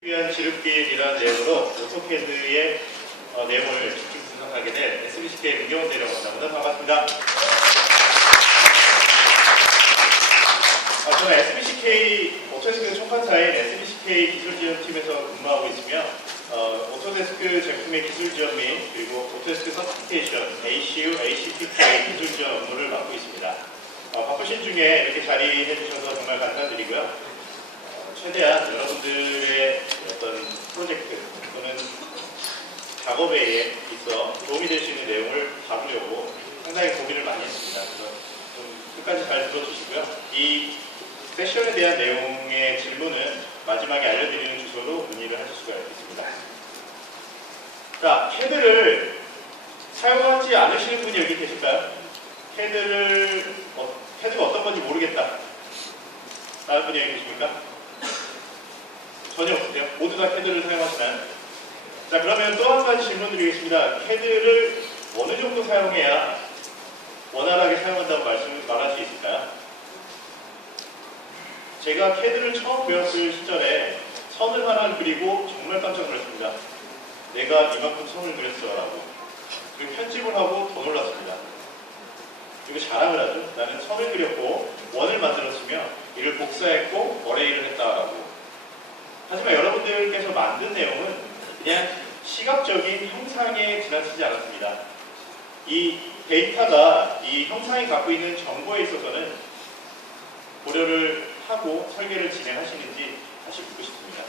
위한 지름길이라는 내용으로 오토캐드의 내용을 집중 분석하게 된 SBCK 문경원 대령 원장님 반갑습니다. 저는 SBCK 오토데스크 총괄사인 SBCK 기술지원팀에서 근무하고 있으며 오토데스크 제품의 기술지원 및 그리고 오토데스크 서티피케이션 ACU, ACPK 기술지원 업무를 맡고 있습니다. 바쁘신 중에 이렇게 자리해 주셔서 정말 감사드리고요. 최대한 여러분들의 어떤 프로젝트 또는 작업에 있어 도움이 될 수 있는 내용을 다루려고 상당히 고민을 많이 했습니다. 그래서 좀 끝까지 잘 들어주시고요. 이 세션에 대한 내용의 질문은 마지막에 알려드리는 주소로 문의를 하실 수가 있습니다. 자, 캐드를 사용하지 않으시는 분이 여기 계실까요? 캐드가 어떤 건지 모르겠다. 다른 분이 여기 계십니까? 전혀 없으세요? 모두 다 캐드를 사용하시나요? 자, 그러면 또 한 가지 질문 드리겠습니다. 캐드를 어느 정도 사용해야 원활하게 사용한다고 말할 수 있을까요? 제가 캐드를 처음 배웠을 시절에 선을 하나 그리고 정말 깜짝 놀랐습니다. 내가 이만큼 선을 그렸어 라고. 그리고 편집을 하고 더 놀랐습니다. 그리고 자랑을 하죠. 나는 선을 그렸고 원을 만들었으며 이를 복사했고 어레이를 했다라고. 하지만 여러분들께서 만든 내용은 그냥 시각적인 형상에 지나치지 않았습니다. 이 데이터가 이 형상이 갖고 있는 정보에 있어서는 고려를 하고 설계를 진행하시는지 다시 묻고 싶습니다.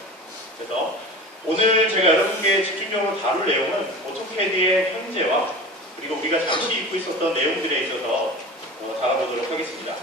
그래서 오늘 제가 여러분께 집중적으로 다룰 내용은 오토캐드의 현재와 그리고 우리가 잠시 잊고 있었던 내용들에 있어서 다뤄보도록 하겠습니다.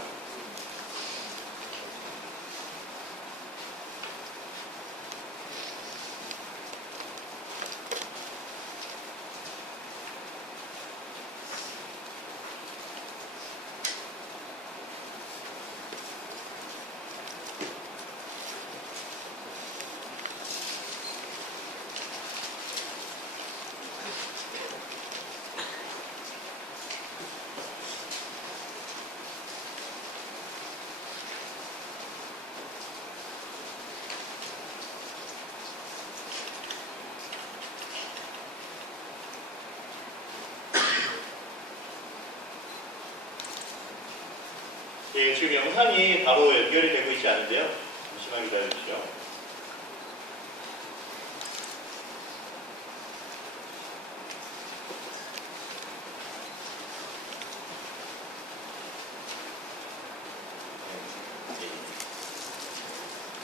예, 지금 영상이 바로 연결이 되고 있지 않은데요. 잠시만 기다려주시죠.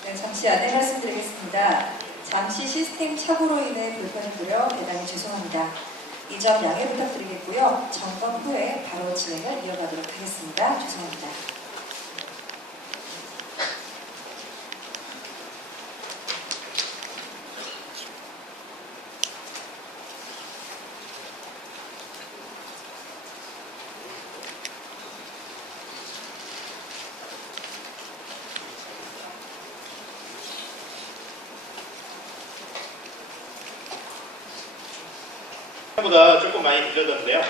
네, 잠시 안내 말씀드리겠습니다. 잠시 시스템 착오로 인해 불편을 드려 대단히 죄송합니다. 이 점 양해 부탁드리겠고요. 점검 후에 바로 진행을 이어가도록 하겠습니다. 죄송합니다. 보다 조금 많이 늦어졌는데요.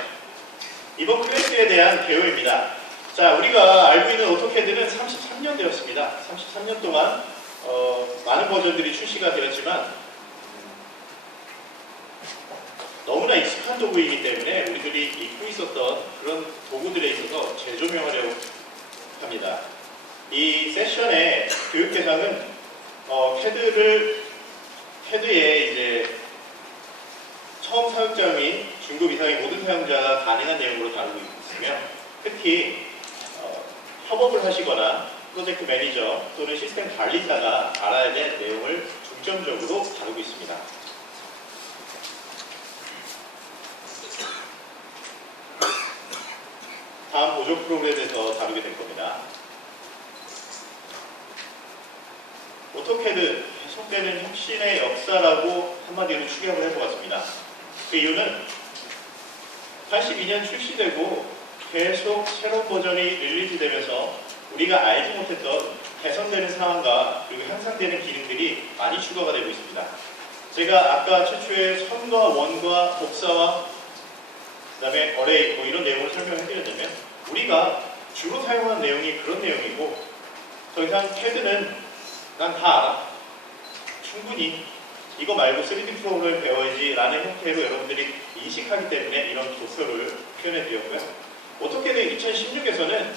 이번 클래스에 대한 개요입니다. 자, 우리가 알고 있는 오토캐드는 33년 되었습니다. 33년 동안 많은 버전들이 출시가 되었지만 너무나 익숙한 도구이기 때문에 우리들이 잊고 있었던 그런 도구들에 있어서 재조명하려고 합니다. 이 세션의 교육 대상은 캐드에 이제 처음 사용자 및 중급 이상의 모든 사용자가 가능한 내용으로 다루고 있으며 특히 협업을 하시거나 프로젝트 매니저 또는 시스템 관리자가 알아야 될 내용을 중점적으로 다루고 있습니다. 다음 보조 프로그램에서 다루게 될 겁니다. 오토캐드 계속되는 혁신의 역사라고 한마디로 추격을 해보았습니다. 그 이유는 82년 출시되고 계속 새로운 버전이 릴리즈되면서 우리가 알지 못했던 개선되는 상황과 그리고 향상되는 기능들이 많이 추가가 되고 있습니다. 제가 아까 최초의 선과 원과 복사와 그 다음에 어레이 이런 내용을 설명해 드렸냐면 우리가 주로 사용하는 내용이 그런 내용이고 더 이상 캐드는 난 다 알아. 충분히 이거 말고 3D 프로그램 배워야지 라는 형태로 여러분들이 인식하기 때문에 이런 도표를 표현해 드렸고요. 오토캐드 2016에서는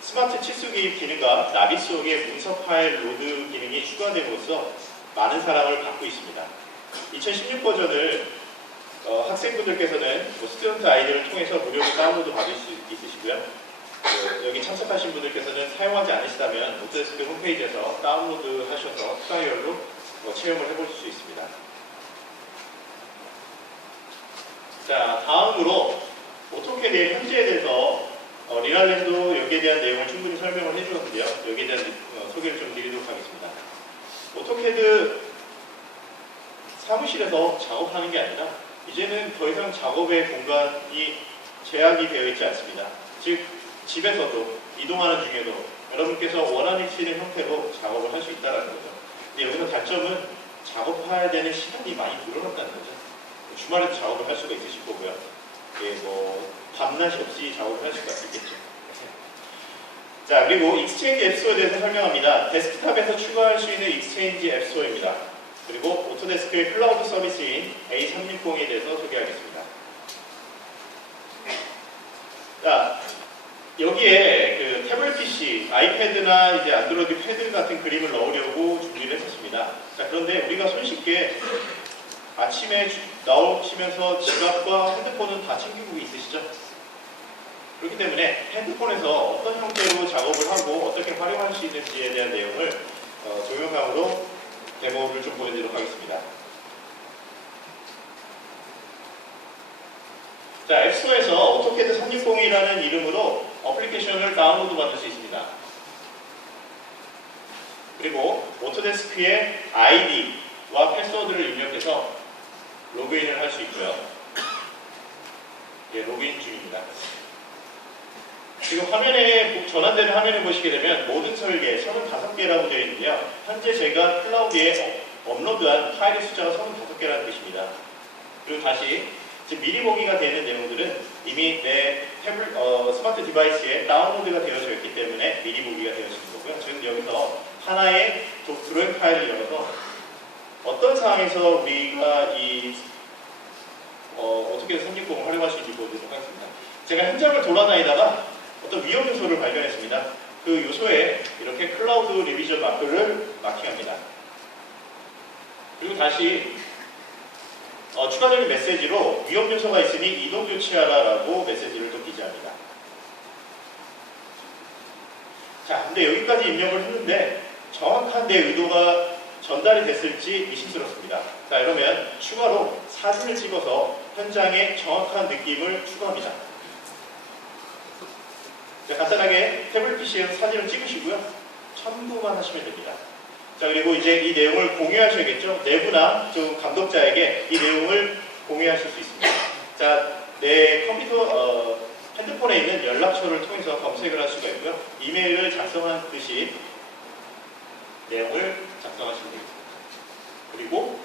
스마트 치수 기입 기능과 나비 속의 문서 파일 로드 기능이 추가됨으로써 많은 사랑을 받고 있습니다. 2016 버전을 학생분들께서는 스튜던트 아이디를 통해서 무료로 다운로드 받을 수 있으시고요. 여기 참석하신 분들께서는 사용하지 않으시다면 오토데스크 홈페이지에서 다운로드 하셔서 트라이얼로 체험을 해볼 수 있습니다. 자, 다음으로 오토캐드의 현재에 대해서 리날렌도 여기에 대한 내용을 충분히 설명을 해주었는데요. 여기에 대한 소개를 좀 드리도록 하겠습니다. 오토캐드 사무실에서 작업하는 게 아니라 이제는 더 이상 작업의 공간이 제약이 되어 있지 않습니다. 즉 집에서도 이동하는 중에도 여러분께서 원하시는 형태로 작업을 할 수 있다는 거죠. 근데 여기서 단점은 작업해야 되는 시간이 많이 늘어났다는 거죠. 주말에도 작업을 할 수가 있으실 거고요. 예, 밤낮이 없이 작업을 할 수가 있겠죠. 자, 그리고 익스체인지 앱스토어에 대해서 설명합니다. 데스크탑에서 추가할 수 있는 익스체인지 앱스토어입니다. 그리고 오토데스크의 클라우드 서비스인 A360에 대해서 소개하겠습니다. 자, 여기에 그 태블릿 PC, 아이패드나 이제 안드로이드 패드 같은 그림을 넣으려고 준비를 했었습니다. 자, 그런데 우리가 손쉽게 아침에 나오시면서 지갑과 핸드폰은 다 챙기고 있으시죠? 그렇기 때문에 핸드폰에서 어떤 형태로 작업을 하고 어떻게 활용할 수 있는지에 대한 내용을 동영상으로 데모를 좀 보여드리도록 하겠습니다. 자, 앱스토어에서 오토캐드 360이라는 이름으로 어플리케이션을 다운로드 받을 수 있습니다. 그리고 오토데스크의 아이디와 패스워드를 입력해서 로그인을 할 수 있고요. 예, 로그인 중입니다. 지금 화면에 전환되는 화면을 보시게 되면 모든 설계 35개라고 되어 있는데요. 현재 제가 클라우드에 업로드한 파일의 숫자가 35개라는 뜻입니다. 그리고 다시 지금 미리 보기가 되는 내용들은 이미 내 스마트 디바이스에 다운로드가 되어져 있기 때문에 미리 보기가 되어지는 거고요. 저는 여기서 하나의 드로잉 파일을 열어서 어떤 상황에서 우리가 어떻게 360을 활용할 수 있는지 보여드리도록 하겠습니다. 제가 현장을 돌아다니다가 어떤 위험 요소를 발견했습니다. 그 요소에 이렇게 클라우드 리비전 마크를 마킹합니다. 그리고 다시 추가적인 메시지로 위험 요소가 있으니 이동 조치하라라고 메시지를 또 기재합니다. 자, 근데 여기까지 입력을 했는데 정확한 내 의도가 전달이 됐을지 의심스럽습니다. 자, 이러면 추가로 사진을 찍어서 현장의 정확한 느낌을 추가합니다. 자, 간단하게 태블릿 PC에서 사진을 찍으시고요. 첨부만 하시면 됩니다. 자, 그리고 이제 이 내용을 공유하셔야겠죠. 내부나 좀 감독자에게 이 내용을 공유하실 수 있습니다. 자, 내 컴퓨터, 핸드폰에 있는 연락처를 통해서 검색을 할 수가 있고요. 이메일을 작성하듯이 내용을 작성하시면 되겠습니다. 그리고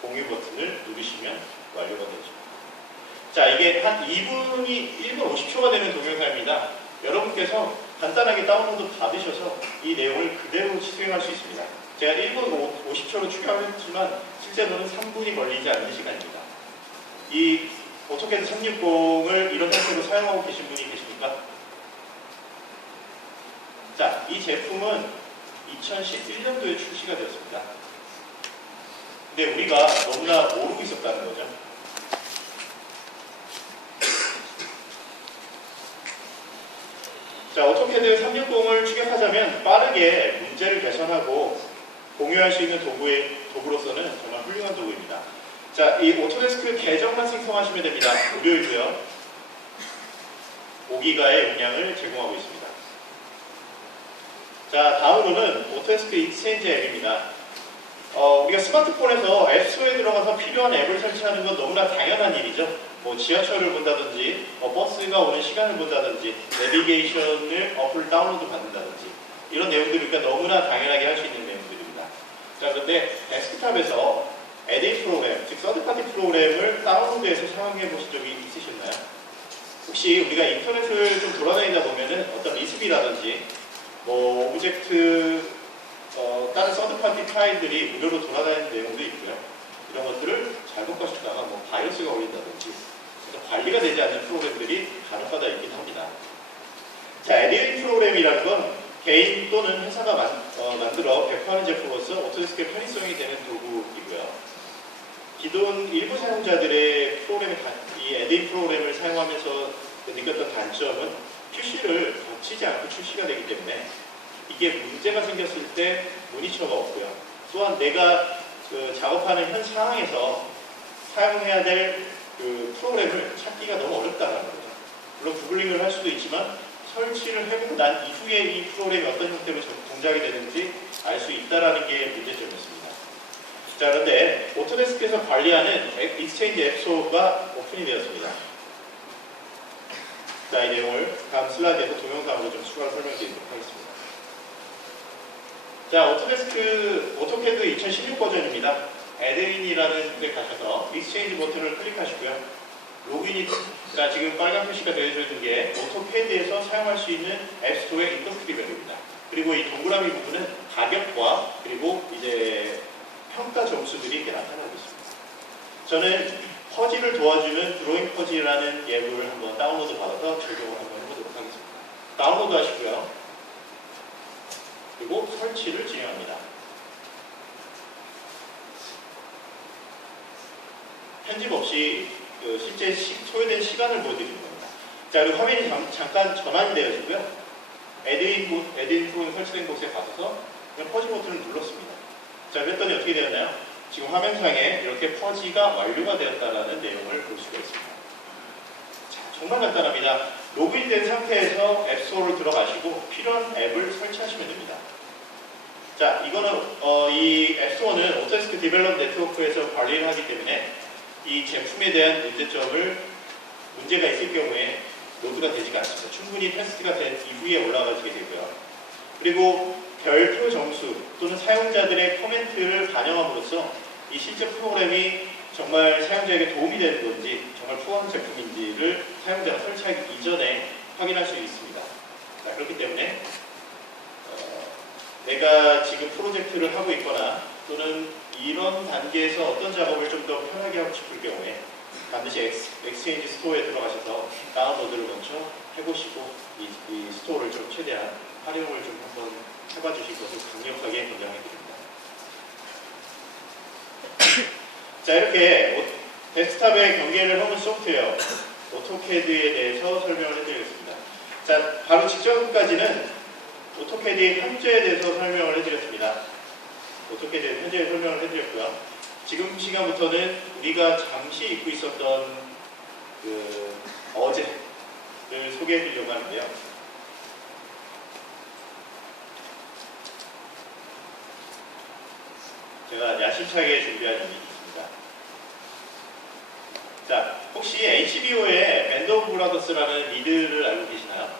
공유 버튼을 누르시면 완료가 되죠. 자, 이게 한 1분 50초가 되는 동영상입니다. 여러분께서 간단하게 다운로드 받으셔서 이 내용을 그대로 수행할 수 있습니다. 제가 1분 50초로 추가했지만 실제로는 3분이 걸리지 않는 시간입니다. 이 오토캐드 360을 이런 형태로 사용하고 계신 분이 계십니까? 자, 이 제품은 2011년도에 출시가 되었습니다. 근데 우리가 너무나 모르고 있었다는 거죠. 자, 오토캐드 360을 추격하자면 빠르게 문제를 개선하고 공유할 수 있는 도구로서는 정말 훌륭한 도구입니다. 자, 이 오토데스크 계정만 생성하시면 됩니다. 무료이고요. 5기가의 용량을 제공하고 있습니다. 자, 다음으로는 오토데스크 익스체인지 앱입니다. 우리가 스마트폰에서 앱스토어에 들어가서 필요한 앱을 설치하는 건 너무나 당연한 일이죠. 뭐 지하철을 본다든지, 버스가 오는 시간을 본다든지, 내비게이션을 어플 다운로드 받는다든지 이런 내용들이 우리가 너무나 당연하게 할 수 있는 내용들입니다. 자, 그런데 데스크탑에서 에데이 프로그램, 즉 서드파티 프로그램을 다운로드해서 사용해 보신 적이 있으셨나요? 혹시 우리가 인터넷을 좀 돌아다니다 보면은 어떤 리스비라든지 뭐 오브젝트 다른 서드파티 파일들이 무료로 돌아다니는 내용도 있고요. 이런 것들을 잘못 가시다가 뭐 바이러스가 걸린다든지 그래서 관리가 되지 않는 프로그램들이 간혹가다 있긴 합니다. 자, 에디팅 프로그램이라는 건 개인 또는 회사가 만들어 배포하는 제품으로서 오토데스크의 편의성이 되는 도구이고요. 기존 일부 사용자들의 이 에디팅 프로그램을 사용하면서 느꼈던 단점은 QC를 거치지 않고 출시가 되기 때문에 이게 문제가 생겼을 때 모니터가 없고요. 또한 내가 작업하는 현 상황에서 사용해야 될 프로그램을 찾기가 너무 어렵다는 거죠. 물론 구글링을 할 수도 있지만 설치를 해보고 난 이후에 이 프로그램이 어떤 형태로 동작이 되는지 알 수 있다는 게 문제점이었습니다. 자, 그런데 오토데스크에서 관리하는 익스체인지 앱소가 오픈이 되었습니다. 자, 이 내용을 다음 슬라이드에서 동영상으로 좀 추가로 설명드리도록 하겠습니다. 자, 오토캐드 2016 버전입니다. 애드인이라는 데 가셔서 익스체인지 버튼을 클릭하시고요. 로그인이, 자, 지금 빨간 표시가 되어져 있는 게 오토캐드에서 사용할 수 있는 앱스토어의 인더스트리 밸류입니다. 그리고 이 동그라미 부분은 가격과 그리고 이제 평가 점수들이 이렇게 나타나고 있습니다. 저는 퍼즐을 도와주는 드로잉 퍼즐이라는 앱을 한번 다운로드 받아서 적용을 한번 해보도록 하겠습니다. 다운로드 하시고요. 그리고 설치를 진행합니다. 편집 없이 실제 소요된 시간을 보여드리는 겁니다. 자, 그리고 화면이 잠깐 전환이 되어지고요. 에디팅 프로그램 설치된 곳에 가셔서 그냥 퍼지 버튼을 눌렀습니다. 자, 그랬더니 어떻게 되었나요? 지금 화면상에 이렇게 퍼지가 완료가 되었다는 내용을 볼 수가 있습니다. 자, 정말 간단합니다. 로그인된 상태에서 앱스토어를 들어가시고 필요한 앱을 설치하시면 됩니다. 자, 이거는 이 앱스토어는 오토데스크 디벨롭 네트워크에서 관리를 하기 때문에 이 제품에 대한 문제가 있을 경우에 로드가 되지가 않습니다. 충분히 테스트가 된 이후에 올라가게 되고요. 그리고 별표 점수 또는 사용자들의 코멘트를 반영함으로써 이 실제 프로그램이 정말 사용자에게 도움이 되는 건지 정말 푸어한 제품인지를 사용자가 설치하기 이전에 확인할 수 있습니다. 자, 그렇기 때문에 내가 지금 프로젝트를 하고 있거나 또는 이런 단계에서 어떤 작업을 좀 더 편하게 하고 싶을 경우에 반드시 엑스체인지 스토어에 들어가셔서 다운로드를 먼저 해보시고 이 스토어를 좀 최대한 활용을 좀 한번 해봐 주실 것을 강력하게 권장해드립니다. 자, 이렇게 데스크탑의 경계를 허문 소프트웨어 오토캐드에 대해서 설명을 해드리겠습니다. 자, 바로 직전까지는 오토캐드의 현재에 대해서 설명을 해드렸습니다. 오토캐드의 현재에 설명을 해드렸고요. 지금 시간부터는 우리가 잠시 잊고 있었던 어제를 소개해드리려고 하는데요. 제가 야심차게 준비한 점이 있습니다. 자, 혹시 HBO의 밴드 오브 브라더스라는 리드를 알고 계시나요?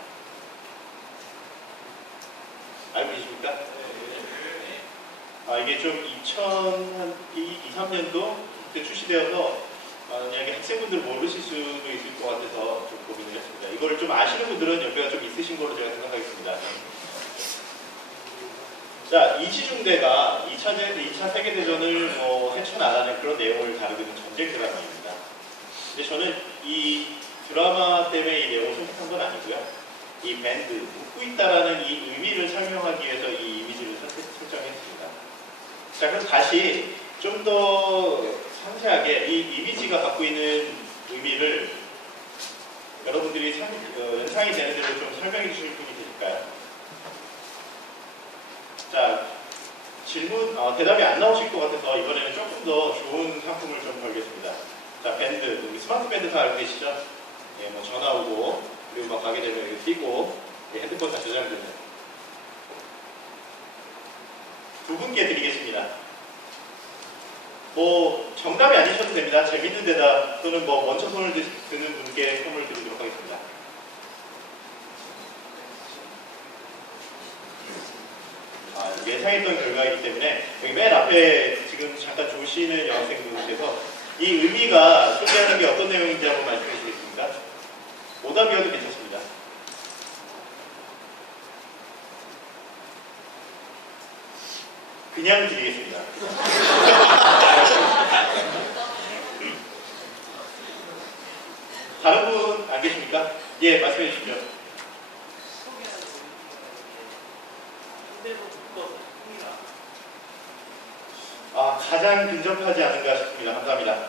알고 계십니까? 이게 좀 2002-2003년도 그때 출시되어서 만약에 학생분들 모르실 수도 있을 것 같아서 좀 고민을 했습니다. 이걸 좀 아시는 분들은 연배가 좀 있으신 거로 제가 생각하겠습니다. 자, 이지중대가 2차 세계대전을 헤쳐나가는 그런 내용을 다루는 전쟁 드라마입니다. 근데 저는 이 드라마 때문에 이 내용을 선택한 건 아니고요. 이 밴드, 웃고 있다라는 이 의미를 설명하기 위해서 이 이미지를 설정했습니다. 자, 그럼 다시 좀 더 상세하게 이 이미지가 갖고 있는 의미를 여러분들이 연상이 되는 대로 좀 설명해 주실 분이 계실까요? 자, 대답이 안 나오실 것 같아서 이번에는 조금 더 좋은 상품을 좀 걸겠습니다. 자, 밴드, 우리 스마트 밴드 다 알고 계시죠? 예, 뭐 전화 오고, 그리고 막 가게 되면 이렇게 띄고, 핸드폰 다 저장되는. 두 분께 드리겠습니다. 정답이 아니셔도 됩니다. 재밌는 대답 또는 먼저 손을 드는 분께 선물 드리도록 하겠습니다. 예상했던 결과이기 때문에 여기 맨 앞에 지금 잠깐 조시는 여학생분께서 이 의미가 소개하는 게 어떤 내용인지 한번 말씀해 주시겠습니까? 오답이어도 괜찮습니다. 그냥 드리겠습니다. 다른 분 안 계십니까? 예, 말씀해 주십시오. 가장 근접하지 않은가 싶습니다. 감사합니다.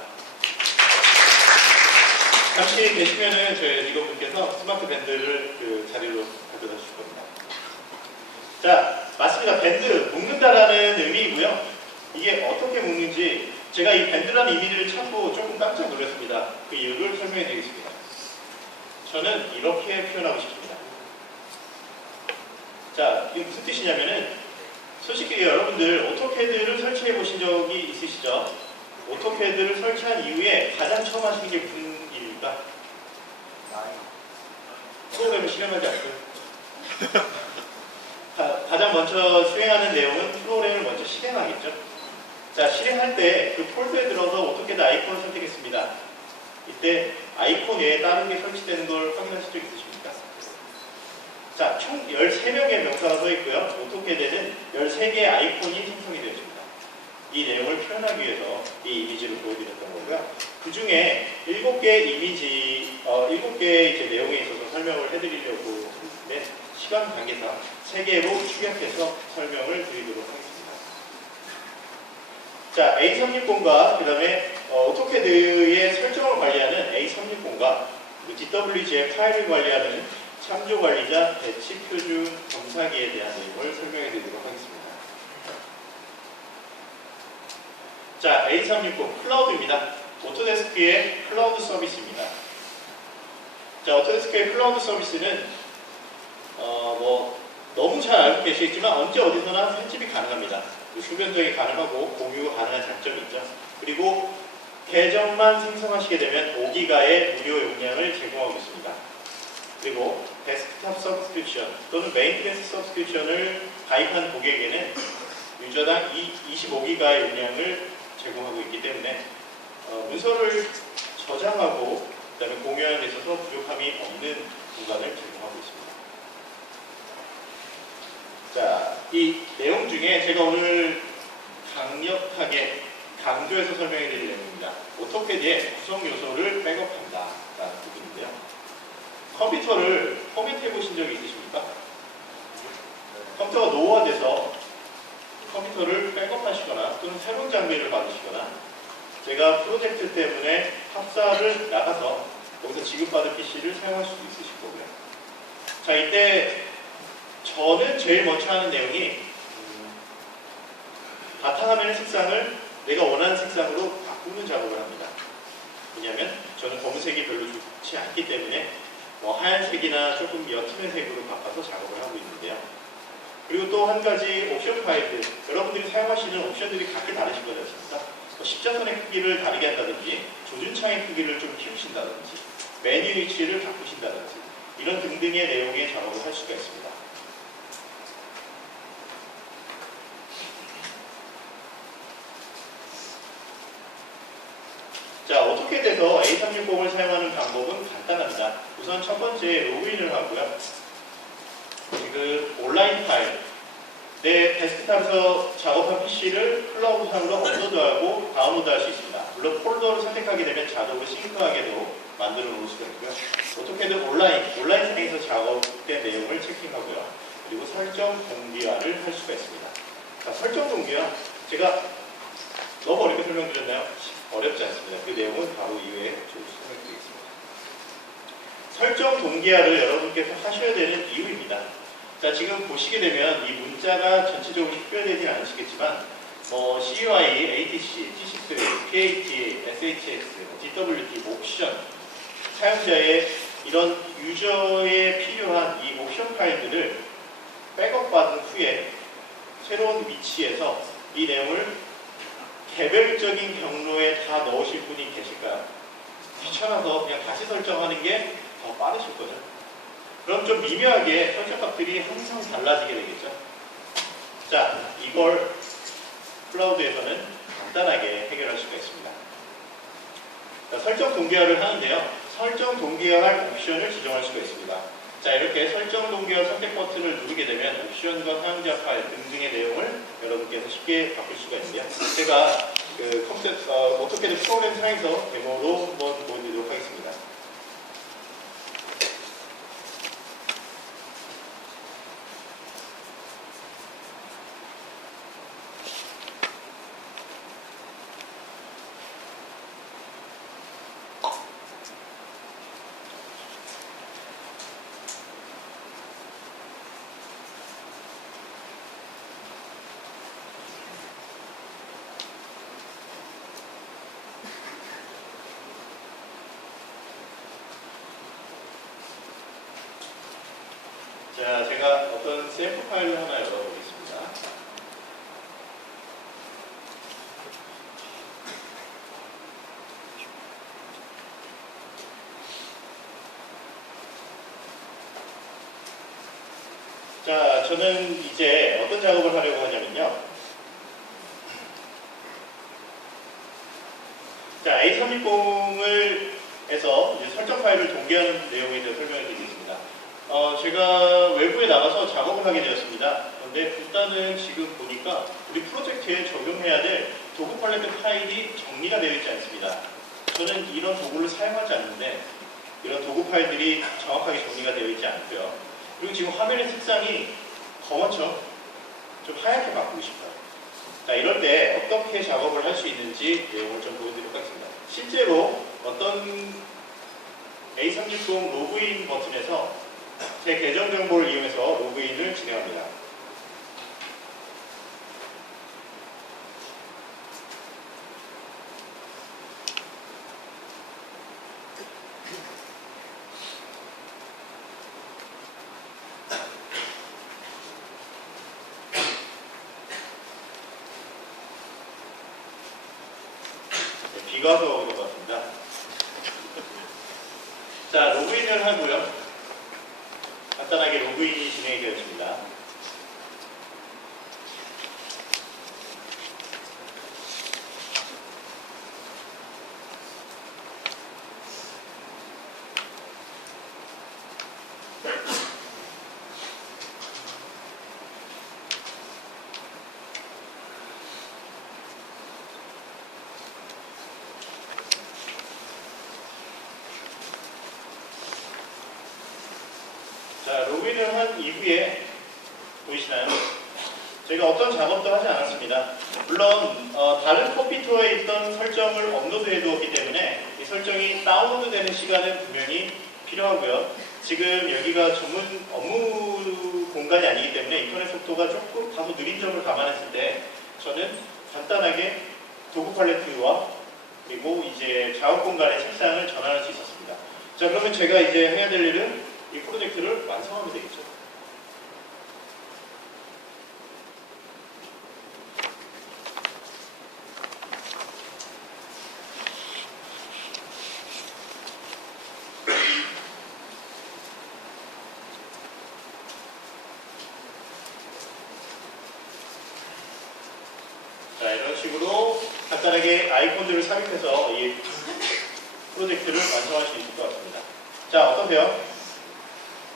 잠시 계시면은 저희 직원분께서 스마트 밴드를 그 자리로 가져다 주실 겁니다. 자, 맞습니다. 밴드, 묶는다라는 의미이고요. 이게 어떻게 묶는지 제가 이 밴드라는 이미지를 찾고 조금 깜짝 놀랐습니다. 그 이유를 설명해 드리겠습니다. 저는 이렇게 표현하고 싶습니다. 자, 이게 무슨 뜻이냐면은 솔직히 여러분들 오토캐드를 설치해 보신 적이 있으시죠? 오토캐드를 설치한 이후에 가장 처음 하시는 게 무슨 일입니까? 프로그램을 실행하지 않고요. 가장 먼저 수행하는 내용은 프로그램을 먼저 실행하겠죠. 자, 실행할 때 그 폴더에 들어서 오토캐드 아이콘을 선택했습니다. 이때 아이콘 외에 다른 게 설치되는 걸 확인하실 적 있으십니까? 자, 총 13명의 명사가 써 있고요. 오토캐드는 13개의 아이콘이 생성이 되어집니다. 이 내용을 표현하기 위해서 이 이미지를 보여드렸던 거고요. 그 중에 7개의 이미지, 7개의 이제 내용에 있어서 설명을 해드리려고 했는데 시간 관계상 3개로 축약해서 설명을 드리도록 하겠습니다. 자, A360과 그 다음에 오토캐드의 설정을 관리하는 A360과 DWG의 파일을 관리하는 참조관리자 배치표준 검사기에 대한 내용을 설명해 드리도록 하겠습니다. 자, A360 클라우드입니다. 오토데스크의 클라우드 서비스입니다. 자, 오토데스크의 클라우드 서비스는 너무 잘 알고 계시겠지만 언제 어디서나 편집이 가능합니다. 수변적이 가능하고 공유가 가능한 장점이 있죠. 그리고 계정만 생성하시게 되면 5기가의 무료 용량을 제공하고 있습니다. 그리고 데스크탑 서브스크립션 또는 메인테넌스 서브스크립션을 가입한 고객에게는 유저당 25기가의 용량을 제공하고 있기 때문에 문서를 저장하고 그다음에 공유하는 데 있어서 부족함이 없는 공간을 제공하고 있습니다. 자, 이 내용 중에 제가 오늘 강력하게 강조해서 설명해 드릴 내용입니다. 오토캐드의 구성 요소를 백업한다 라는 부분인데요. 컴퓨터를 포맷해 보신 적이 있으십니까? 컴퓨터가 노후화돼서 컴퓨터를 백업하시거나 또는 새로운 장비를 받으시거나 제가 프로젝트 때문에 합사를 나가서 거기서 지급받은 PC를 사용할 수도 있으실 거고요. 자, 이때 저는 제일 먼저 하는 내용이 바탕화면의 색상을 내가 원하는 색상으로 바꾸는 작업을 합니다. 왜냐하면 저는 검은색이 별로 좋지 않기 때문에 하얀색이나 조금 옅은 색으로 바꿔서 작업을 하고 있는데요. 그리고 또 한 가지 옵션 파일들, 여러분들이 사용하시는 옵션들이 각기 다르실 거지 않습니까? 십자선의 크기를 다르게 한다든지 조준창의 크기를 좀 키우신다든지 메뉴 위치를 바꾸신다든지 이런 등등의 내용의 작업을 할 수가 있습니다. 자, 오토캐드에서 A360을 사용하는 방법은 간단합니다. 우선 첫 번째 로그인을 하고요. 지금 온라인 파일, 내 데스크탑에서 작업한 PC를 클라우드상으로 업로드하고 다운로드할 수 있습니다. 물론 폴더를 선택하게 되면 자동으로 싱크하게도 만들어 놓을 수가 있고요. 오토캐드 온라인상에서 작업된 내용을 체킹하고요. 그리고 설정 동기화를 할 수가 있습니다. 자, 설정 동기화, 제가 너무 어렵게 설명드렸나요? 어렵지 않습니다. 그 내용은 바로 이후에 좀 설명드리겠습니다. 설정 동기화를 여러분께서 하셔야 되는 이유입니다. 자, 지금 보시게 되면 이 문자가 전체적으로 식별되지 않으시겠지만 CUI, ATC, T6, PAT, SHX, DWT, 옵션, 사용자의 이런 유저에 필요한 이 옵션 파일들을 백업받은 후에 새로운 위치에서 이 내용을 개별적인 경로에 다 넣으실 분이 계실까요? 귀찮아서 그냥 다시 설정하는 게 더 빠르실 거죠. 그럼 좀 미묘하게 설정값들이 항상 달라지게 되겠죠. 자, 이걸 클라우드에서는 간단하게 해결할 수가 있습니다. 자, 설정 동기화를 하는데요. 설정 동기화할 옵션을 지정할 수가 있습니다. 자, 이렇게 설정 동기화 선택 버튼을 누르게 되면 옵션과 사용자 파일 등등의 내용을 여러분께서 쉽게 바꿀 수가 있는데요. 제가 그 오토캐드 프로그램 상에서 데모로 한번 보여드리도록 하겠습니다. 자, 제가 어떤 샘플 파일을 하나 열어보겠습니다. 자, 저는 이제 어떤 작업을 하려고 하냐면요. 자, A360을 해서 이제 설정 파일을 동기화하는 내용에 대해서 설명을 드리겠습니다. 제가 외부에 나가서 작업을 하게 되었습니다. 그런데 일단은 지금 보니까 우리 프로젝트에 적용해야 될 도구 팔레트 파일이 정리가 되어 있지 않습니다. 저는 이런 도구를 사용하지 않는데 이런 도구 파일들이 정확하게 정리가 되어 있지 않고요. 그리고 지금 화면의 색상이 검은처럼 좀 하얗게 바꾸고 싶어요. 자, 이럴 때 어떻게 작업을 할 수 있는지 내용을 좀 보여드리도록 하겠습니다. 실제로 어떤 A360 로그인 버튼에서 제 계정 정보를 이용해서 로그인을 진행합니다. 네, 비가 와서 오는 것 같습니다. 자, 로그인을 하고요. 간단하게 로그인이 진행이 되었습니다. 자, 로그인을 한 이후에 보이시나요? 제가 어떤 작업도 하지 않았습니다. 물론 다른 컴퓨터에 있던 설정을 업로드해 두었기 때문에 이 설정이 다운로드 되는 시간은 분명히 필요하고요. 지금 여기가 전문 업무 공간이 아니기 때문에 인터넷 속도가 조금 다소 느린 점을 감안했을 때 저는 간단하게 도구 팔레트와 그리고 이제 작업 공간의 색상을 전환할 수 있었습니다. 자, 그러면 제가 이제 해야 될 일은 이 프로젝트를 완성하면 되겠죠. 자, 이런 식으로 간단하게 아이콘들을 삽입해서 이 프로젝트를 완성할 수 있을 것 같습니다. 자, 어떠세요?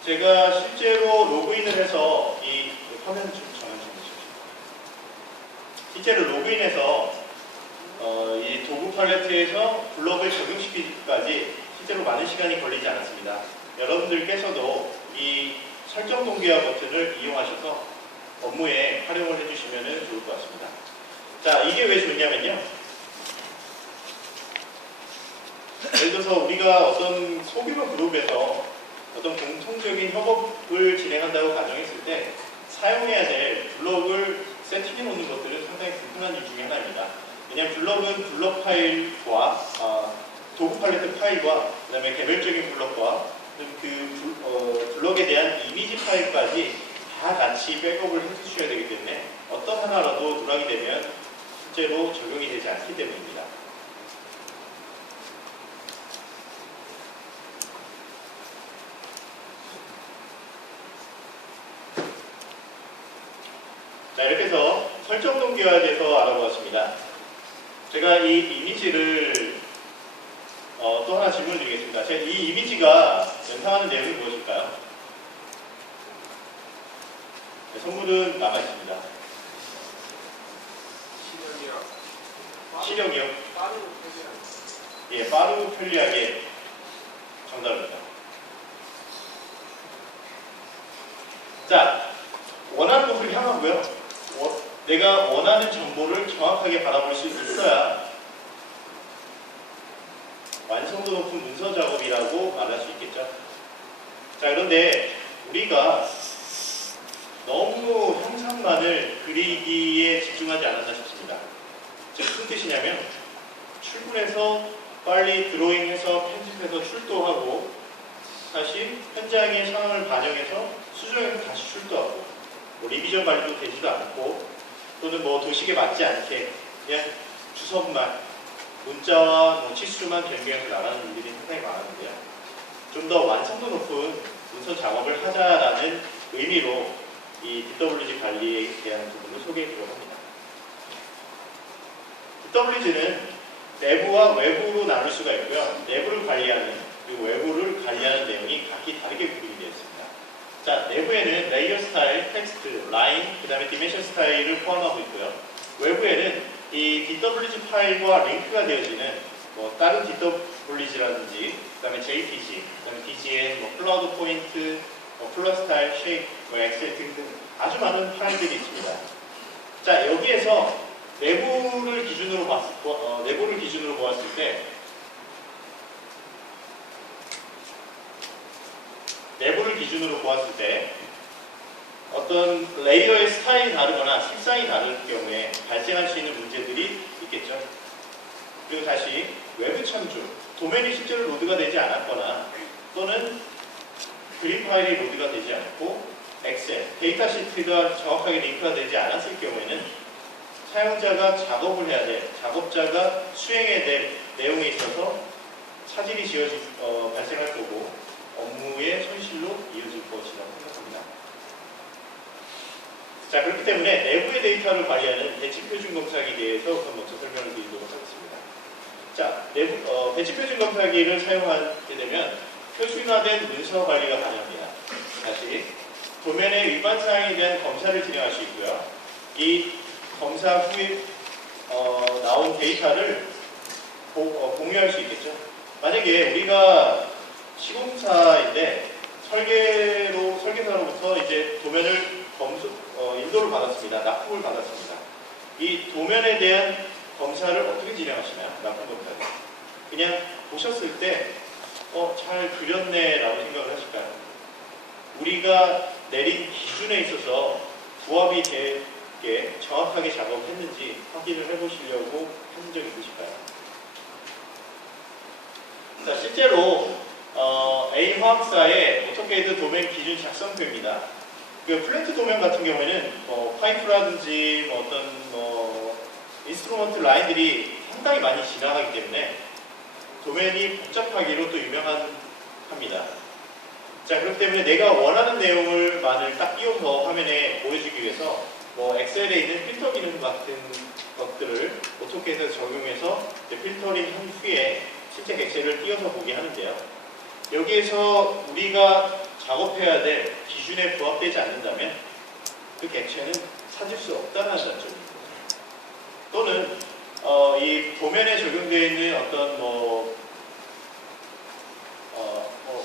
제가 실제로 로그인을 해서 이 화면 좀 전환 좀 해주시죠. 실제로 로그인해서 이 도구 팔레트에서 블럭을 적용시키기까지 실제로 많은 시간이 걸리지 않았습니다. 여러분들께서도 이 설정 동기화 버튼을 이용하셔서 업무에 활용을 해주시면 좋을 것 같습니다. 자, 이게 왜 좋냐면요. 예를 들어서 우리가 어떤 소규모 그룹에서 어떤 공통적인 협업을 진행한다고 가정했을 때 사용해야 될 블럭을 세팅해 놓는 것들은 상당히 불편한 일 중에 하나입니다. 왜냐하면 블럭은 블럭 파일과 도구 팔레트 파일과 그 다음에 개별적인 블럭과 그 블럭에 대한 이미지 파일까지 다 같이 백업을 해주셔야 되기 때문에 어떤 하나라도 누락이 되면 실제로 적용이 되지 않기 때문입니다. 자, 이렇게 해서 설정 동기화에 대해서 알아보았습니다. 제가 이 이미지를 또 하나 질문을 드리겠습니다. 이 이미지가 연상하는 내용이 무엇일까요? 선물은 남아 있습니다. 시력이요? 예, 빠르고 편리하게 정답입니다. 자, 원하는 곳을 향하고요. 내가 원하는 정보를 정확하게 바라볼 수 있어야 완성도 높은 문서 작업이라고 말할 수 있겠죠. 자, 그런데 우리가 너무 형상만을 그리기에 집중하지 않았나 싶습니다. 즉, 무슨 뜻이냐면 출근해서 빨리 드로잉해서 편집해서 출도하고 다시 현장의 상황을 반영해서 수정해서 다시 출도하고 뭐 리비전 관리도 되지도 않고 또는 뭐 도식에 맞지 않게 그냥 주석만 문자와 뭐 치수만 변경해서 나가는 일들이 상당히 많은데요. 좀 더 완성도 높은 문서 작업을 하자라는 의미로 이 DWG 관리에 대한 부분을 소개해 드리려고 합니다. DWG는 내부와 외부로 나눌 수가 있고요. 내부를 관리하는 그리고 외부를 관리하는 내용이 각기 다르게 구분이 되어 있습니다. 자, 내부에는 레이어 스타일, 텍스트, 라인, 그 다음에 디멘션 스타일을 포함하고 있고요. 외부에는 이 DWG 파일과 링크가 되어지는 뭐 다른 DWG라든지 그 다음에 JPG, 그 다음에 DGN, 뭐 클라우드 포인트, 뭐 플러스 스타일, 쉐이프, 뭐 엑셀 등등 아주 많은 파일들이 있습니다. 자, 여기에서 내부를 기준으로 보았을 때 어떤 레이어의 스타일이 다르거나 색상이 다를 경우에 발생할 수 있는 문제들이 있겠죠. 그리고 다시 외부 참조, 도면이 실제로 로드가 되지 않았거나 또는 그림 파일이 로드가 되지 않고 엑셀, 데이터 시트가 정확하게 링크가 되지 않았을 경우에는 사용자가 작업을 해야 될, 작업자가 수행해야 될 내용에 있어서 차질이 발생할 거고 업무의 손실로 이어질 것이라고 생각합니다. 자, 그렇기 때문에 내부의 데이터를 관리하는 배치표준 검사기에 대해서 먼저 설명을 드리도록 하겠습니다. 자, 배치표준 검사기를 사용하게 되면 표준화된 문서 관리가 가능합니다. 다시 도면의 위반 사항에 대한 검사를 진행할 수 있고요. 이 검사 후에 나온 데이터를 공유할 수 있겠죠. 만약에 우리가 시공사인데 설계사로부터 이제 도면을 인도를 받았습니다. 납품을 받았습니다. 이 도면에 대한 검사를 어떻게 진행하시나요? 납품 검사를. 그냥 보셨을 때 잘 그렸네 라고 생각을 하실까요? 우리가 내린 기준에 있어서 부합이 되게 정확하게 작업했는지 확인을 해보시려고 하신 적이 있으실까요? 자, 실제로 A 화학사의 오토케이드 도면 기준 작성표입니다. 그 플랜트 도면 같은 경우에는 파이프라든지 어떤 인스트루먼트 라인들이 상당히 많이 지나가기 때문에 도면이 복잡하기로 또 유명합니다. 자, 그렇기 때문에 내가 원하는 내용을만을 딱 띄워서 화면에 보여주기 위해서 엑셀에 있는 필터 기능 같은 것들을 오토캐드에서 적용해서 필터링 한 후에 실제 객체를 띄워서 보게 하는데요. 여기에서 우리가 작업해야 될 기준에 부합되지 않는다면 그 객체는 찾을 수 없다는 단점입니다. 또는 이 도면에 적용되어 있는 어떤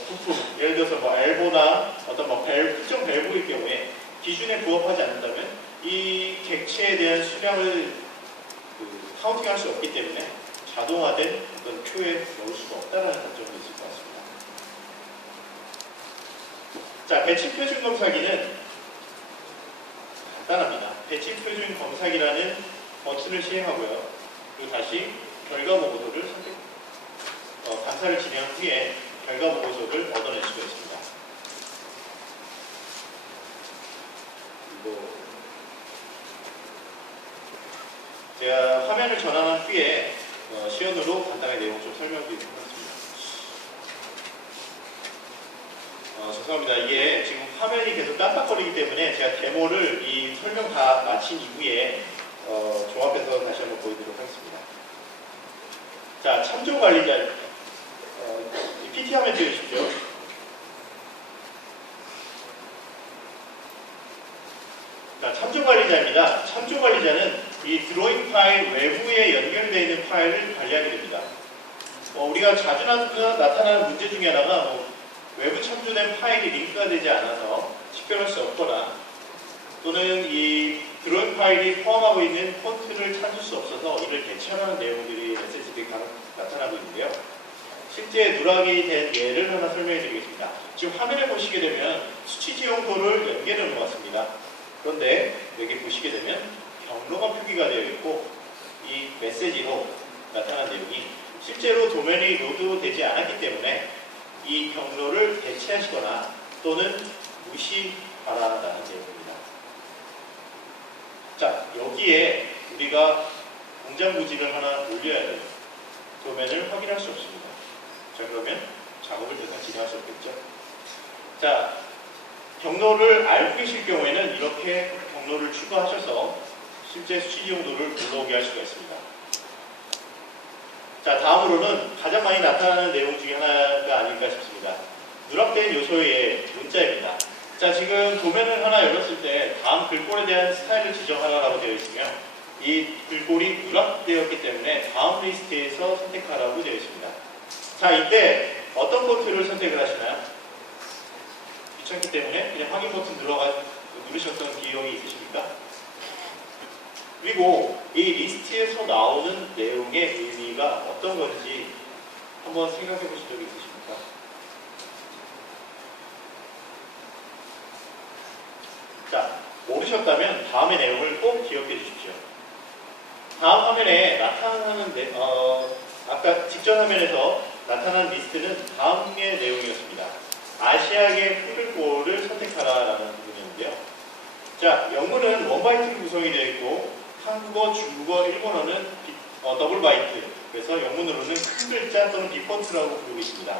부품, 예를 들어서 엘보나 어떤 특정 밸브일 경우에 기준에 부합하지 않는다면 이 객체에 대한 수량을 카운팅할 수 없기 때문에 자동화된 어떤 표에 넣을 수가 없다는 단점이 있을 것 같습니다. 자, 배치 표준 검사기는 간단합니다. 배치 표준 검사기라는 버튼을 시행하고요. 그리고 다시 결과 보고서를 감사를 진행한 후에 결과 보고서를 얻어낼 수가 있습니다. 제가 화면을 전환한 후에 시연으로 간단하게 내용 좀 설명드리도록 하겠습니다. 죄송합니다. 이게 지금 화면이 계속 깜빡거리기 때문에 제가 데모를 이 설명 다 마친 이후에 종합해서 다시 한번 보여드리도록 하겠습니다. 자, 참조 관리자 PT 화면 찍으십시오. 참조 관리자는 이 드로잉 파일 외부에 연결되어 있는 파일을 관리하게 됩니다. 우리가 자주 나타나는 문제 중에 하나가 외부 참조된 파일이 링크가 되지 않아서 식별할 수 없거나 또는 이 드로잉 파일이 포함하고 있는 폰트를 찾을 수 없어서 이를 대체하는 내용들이 SSD에 나타나고 있는데요. 실제 누락이 된 예를 하나 설명해 드리겠습니다. 지금 화면에 보시게 되면 수치 지용도를 연결해 놓았습니다. 그런데 여기 보시게 되면 경로가 표기가 되어 있고 이 메시지로 나타난 내용이 실제로 도면이 로드되지 않았기 때문에 이 경로를 대체하시거나 또는 무시하라는 내용입니다. 자, 여기에 우리가 공장 부지를 하나 올려야 돼요. 도면을 확인할 수 없습니다. 자, 그러면 작업을 더 이상 진행할 수 없겠죠. 자, 경로를 알고 계실 경우에는 이렇게 경로를 추가하셔서 실제 수치 이용도를 불러오게 할 수가 있습니다. 자, 다음으로는 가장 많이 나타나는 내용 중에 하나가 아닐까 싶습니다. 누락된 요소의 문자입니다. 자, 지금 도면을 하나 열었을 때 다음 글꼴에 대한 스타일을 지정하라고 되어 있으면 이 글꼴이 누락되었기 때문에 다음 리스트에서 선택하라고 되어 있습니다. 자, 이때 어떤 폰트를 선택을 하시나요? 귀찮기 때문에 그냥 확인 버튼 누르셨던 기억이 있으십니까? 그리고 이 리스트에서 나오는 내용의 의미가 어떤 건지 한번 생각해 보신 적이 있으십니까? 자, 모르셨다면 다음의 내용을 꼭 기억해 주십시오. 다음 화면에 나타나는 아까 직전 화면에서 나타난 리스트는 다음의 내용이었습니다. 아시아계 푸들골을 선택하라라는 부분이었는데요. 자, 영문은 원바이트로 구성이 되어 있고 한국어, 중국어, 일본어는 더블 바이트. 그래서 영문으로는 큰 글자 또는 비폰트라고 부르고 있습니다.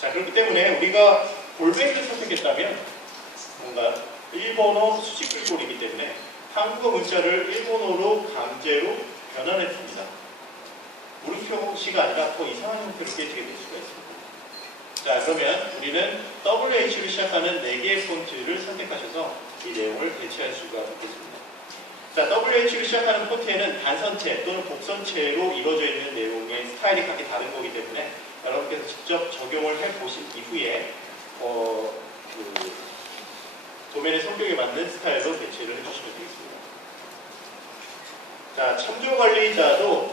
자, 그렇기 때문에 우리가 골뱅이를 선택했다면 뭔가 일본어 수직 글꼴이기 때문에 한국어 문자를 일본어로 강제로 변환했습니다. 물음표시가 아니라 더 이상한 형태로 깨지게 될 수가 있습니다. 자, 그러면 우리는 WH로 시작하는 4개의 폰트를 선택하셔서 이 내용을 대체할 수가 있겠습니다. 자, WH로 시작하는 폰트에는 단선체 또는 복선체로 이루어져 있는 내용의 스타일이 각기 다른 거기 때문에 여러분께서 직접 적용을 해보신 이후에 도면의 성격에 맞는 스타일로 대체를 해주시면 되겠습니다. 자, 참조관리자는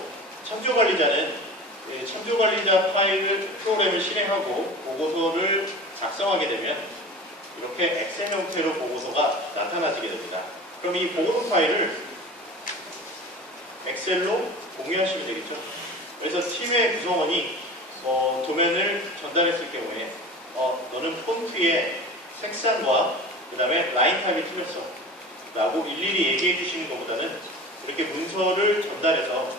참조관리자 파일 프로그램을 실행하고 보고서를 작성하게 되면 이렇게 엑셀 형태로 보고서가 나타나지게 됩니다. 그럼 이 보고서 파일을 엑셀로 공유하시면 되겠죠. 그래서 팀의 구성원이 도면을 전달했을 경우에 너는 폰트의 색상과 그 다음에 라인 타입이 틀렸어 라고 일일이 얘기해 주시는 것보다는 이렇게 문서를 전달해서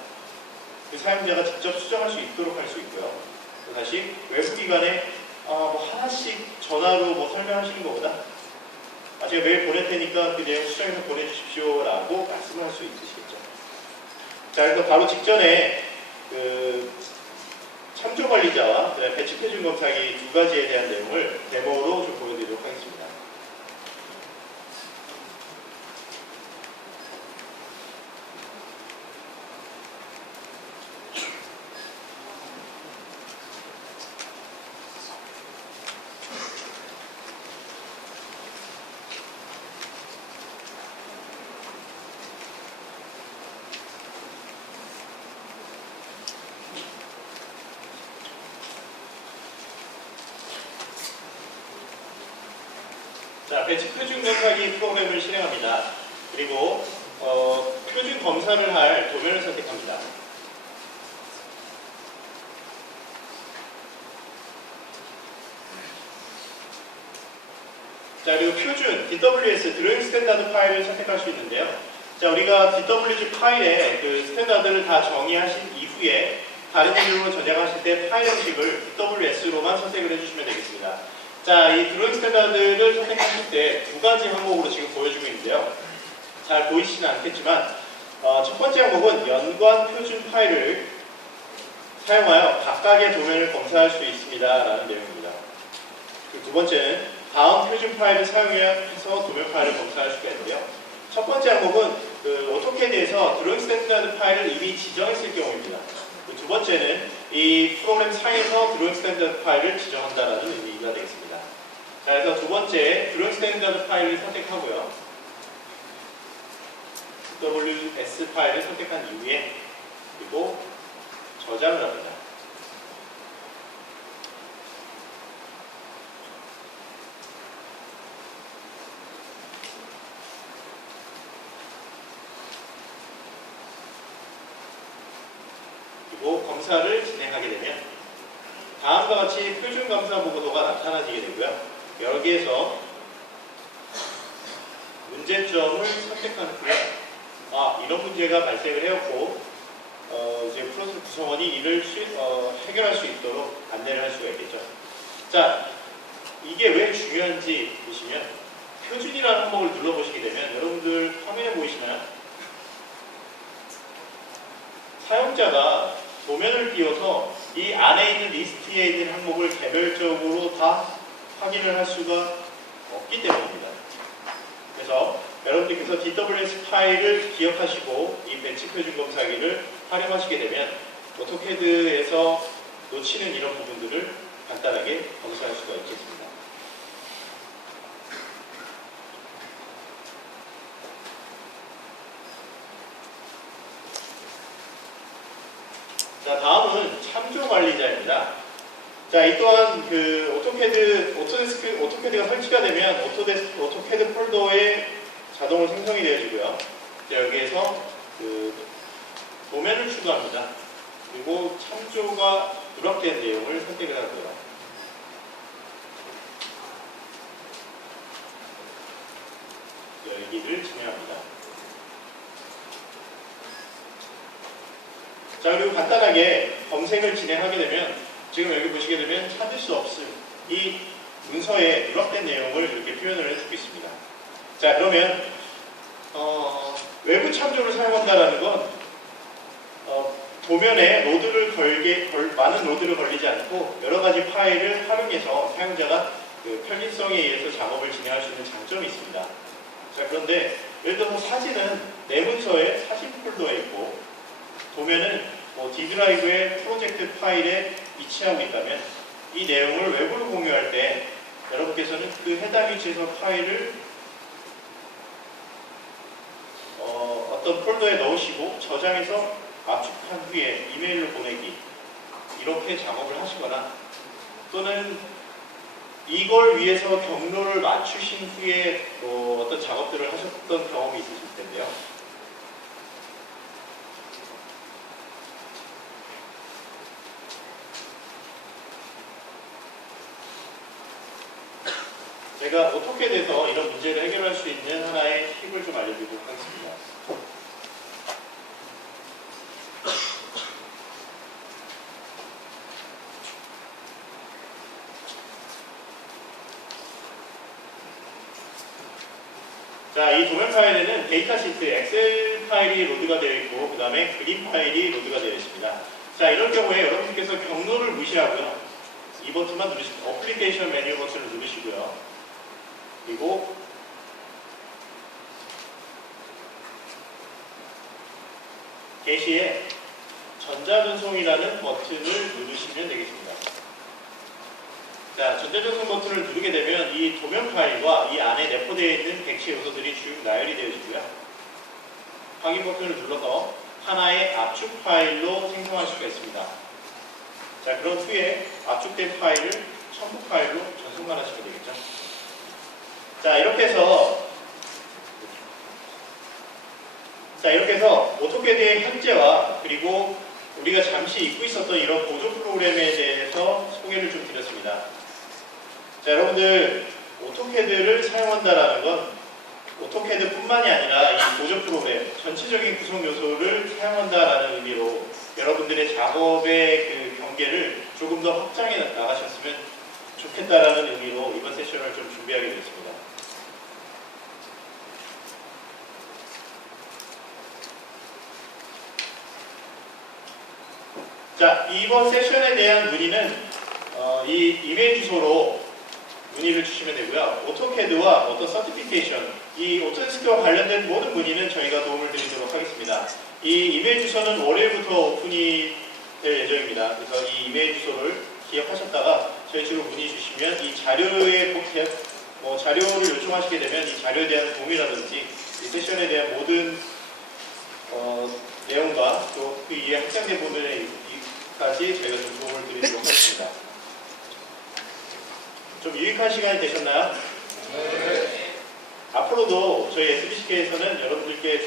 그 사용자가 직접 수정할 수 있도록 할 수 있고요. 또 다시 외부기관에 하나씩 전화로 설명하시는 것보다 제가 메일 보낼 테니까 그 내용 수정해서 보내주십시오 라고 말씀을 할 수 있으시겠죠. 자, 그래서 바로 직전에 참조관리자와 배치 표준 검사기 두 가지에 대한 내용을 데모로 좀 보여드리도록 하겠습니다. 자, 배치 표준 검사기 프로그램을 실행합니다. 그리고 표준 검사를 할 도면을 선택합니다. 자, 그리고 표준 DWS 드로잉 스탠다드 파일을 선택할 수 있는데요. 자, 우리가 DWG 파일에 그 스탠다드를 다 정의하신 이후에 다른 이름으로 저장하실 때 파일 형식을 DWS로만 선택을 해주시면 되겠습니다. 자, 이 드로잉 스탠다드를 선택하실 때 두 가지 항목으로 지금 보여주고 있는데요. 잘 보이시지는 않겠지만 첫 번째 항목은 연관 표준 파일을 사용하여 각각의 도면을 검사할 수 있습니다 라는 내용입니다. 그리고 두 번째는 다음 표준 파일을 사용해서 도면 파일을 검사할 수가 있는데요. 첫 번째 항목은 그 오토캐드에서 드로잉 스탠다드 파일을 이미 지정했을 경우입니다. 두 번째는 이 프로그램 상에서 드로잉 스탠다드 파일을 지정한다는 의미가 되겠습니다. 자, 그래서 두 번째 드로잉 스탠다드 파일을 선택하고요. WS 파일을 선택한 이후에 그리고 저장을 합니다. 그리고 검사를 진행하게 되면 다음과 같이 표준 검사 보고도가 나타나지게 되고요. 여기에서 문제점을 선택한 후에 이런 문제가 발생을 해왔고 이제 프로젝트 구성원이 이를 해결할 수 있도록 안내를 할 수가 있겠죠. 자, 이게 왜 중요한지 보시면 표준이라는 항목을 눌러보시게 되면 여러분들 화면에 보이시나요? 사용자가 도면을 띄워서 이 안에 있는 리스트에 있는 항목을 개별적으로 다 확인을 할 수가 없기 때문입니다. 그래서 여러분들께서 DWS 파일을 기억하시고 이 배치 표준 검사기를 활용하시게 되면 오토캐드에서 놓치는 이런 부분들을 간단하게 검사할 수가 있겠습니다. 자, 다음은 참조 관리자입니다. 자, 이 또한 그 오토캐드가 설치가 되면 오토캐드 폴더에 자동으로 생성이 되어지고요. 여기에서 그 도면을 추가합니다. 그리고 참조가 누락된 내용을 선택을 하고요. 열기를 진행합니다. 자, 그리고 간단하게 검색을 진행하게 되면 지금 여기 보시게 되면 찾을 수 없음, 이 문서에 누락된 내용을 이렇게 표현을 해주고 있습니다. 자, 그러면 외부 참조를 사용한다는 건 도면에 많은 로드를 걸리지 않고 여러 가지 파일을 활용해서 사용자가 그 편리성에 의해서 작업을 진행할 수 있는 장점이 있습니다. 자, 그런데 예를 들어서 사진은 내 문서에 사진 폴더에 있고 도면은 D 드라이브의 프로젝트 파일에 위치하고 있다면 이 내용을 외부로 공유할 때 여러분께서는 그 해당 위치에서 파일을 어떤 폴더에 넣으시고 저장해서 압축한 후에 이메일로 보내기 이렇게 작업을 하시거나 또는 이걸 위해서 경로를 맞추신 후에 어떤 작업들을 하셨던 경험이 있으실 텐데요. 제가 오토캐드에서 이런 문제를 해결할 수 있는 하나의 팁을 좀 알려드리도록 하겠습니다. 자, 이 도면 파일에는 데이터 시트, 엑셀 파일이 로드가 되어 있고 그 다음에 그림 파일이 로드가 되어 있습니다. 자, 이럴 경우에 여러분께서 경로를 무시하고요. 이 버튼만 누르시면 어플리케이션 메뉴 버튼을 누르시고요. 그리고 게시에 전자전송이라는 버튼을 누르시면 되겠습니다. 자, 전자전송 버튼을 누르게 되면 이 도면 파일과 이 안에 내포되어 있는 객체 요소들이 쭉 나열이 되어지고요. 확인 버튼을 눌러서 하나의 압축 파일로 생성할 수가 있습니다. 자, 그런 후에 압축된 파일을 첨부 파일로 전송만 하시면 되겠죠. 자, 이렇게 해서 오토캐드의 현재와 그리고 우리가 잠시 잊고 있었던 이런 보조 프로그램에 대해서 소개를 좀 드렸습니다. 자, 여러분들 오토캐드를 사용한다라는 건 오토캐드뿐만이 아니라 이 보조 프로그램 전체적인 구성 요소를 사용한다라는 의미로 여러분들의 작업의 그 경계를 조금 더 확장해 나가셨으면 좋겠다라는 의미로 이번 세션을 좀 준비하게 됐습니다. 자, 이번 세션에 대한 문의는 이 이메일 주소로 문의를 주시면 되고요. 오토캐드와 어떤 서티피케이션, 이 오토데스크와 관련된 모든 문의는 저희가 도움을 드리도록 하겠습니다. 이 이메일 주소는 월요일부터 오픈이 될 예정입니다. 그래서 이 이메일 주소를 기억하셨다가 저희 쪽으로 문의 주시면 이 자료에 자료를 요청하시게 되면 이 자료에 대한 도움이라든지 이 세션에 대한 모든 내용과 또 그 이에 확장된 부분에까지 저희가 좀 도움을 드리도록 하겠습니다. 좀 유익한 시간이 되셨나요? 네. 앞으로도 저희 SBCK에서는 여러분들께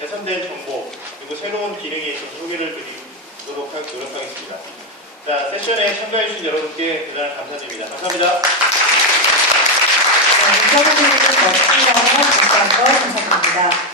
개선된 정보 그리고 새로운 기능에 있어서 소개를 드리도록 노력하겠습니다. 자, 세션에 참가해주신 여러분께 대단히 감사드립니다. 감사합니다. 인터뷰 드리는 멋진 영상 다시 한번 감사드립니다.